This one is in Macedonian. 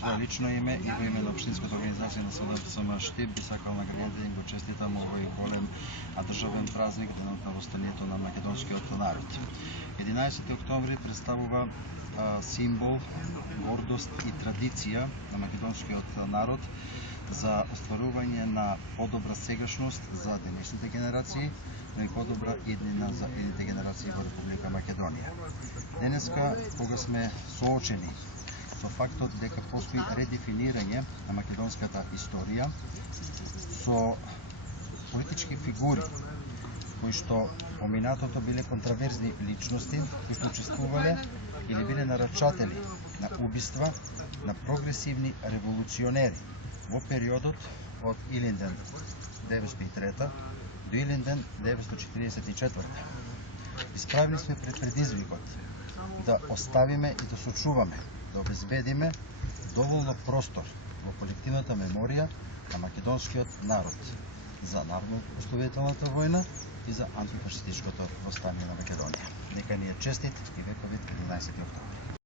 свое лично име и во име на Општинската организација на СДО Штип би сакал на граѓаните да им го честитам овој голем државен празник, денот на востанието на македонскиот народ. 11 октомври представува символ, гордост и традиција на македонскиот народ за остварување на подобра сегашност за денешните генерации, но и подобра иднина за идните генерации во Република Македонија. Денеска, кога сме соочени со фактот дека постои редефинирање на македонската историја со политички фигури кои што во минатото биле контраверзни личности, кои што учествувале или биле нарачатели на убиства на прогресивни револуционери во периодот од Илинден 1903 до Илинден 1944. Исправени сме пред предизвикот да оставиме и да сочуваме, да обезбедиме доволно простор во колективната меморија на македонскиот народ за народно-ослободителната војна и за антифашистичкото востание на Македонија. Нека ни е честит и вековит 11 октомври.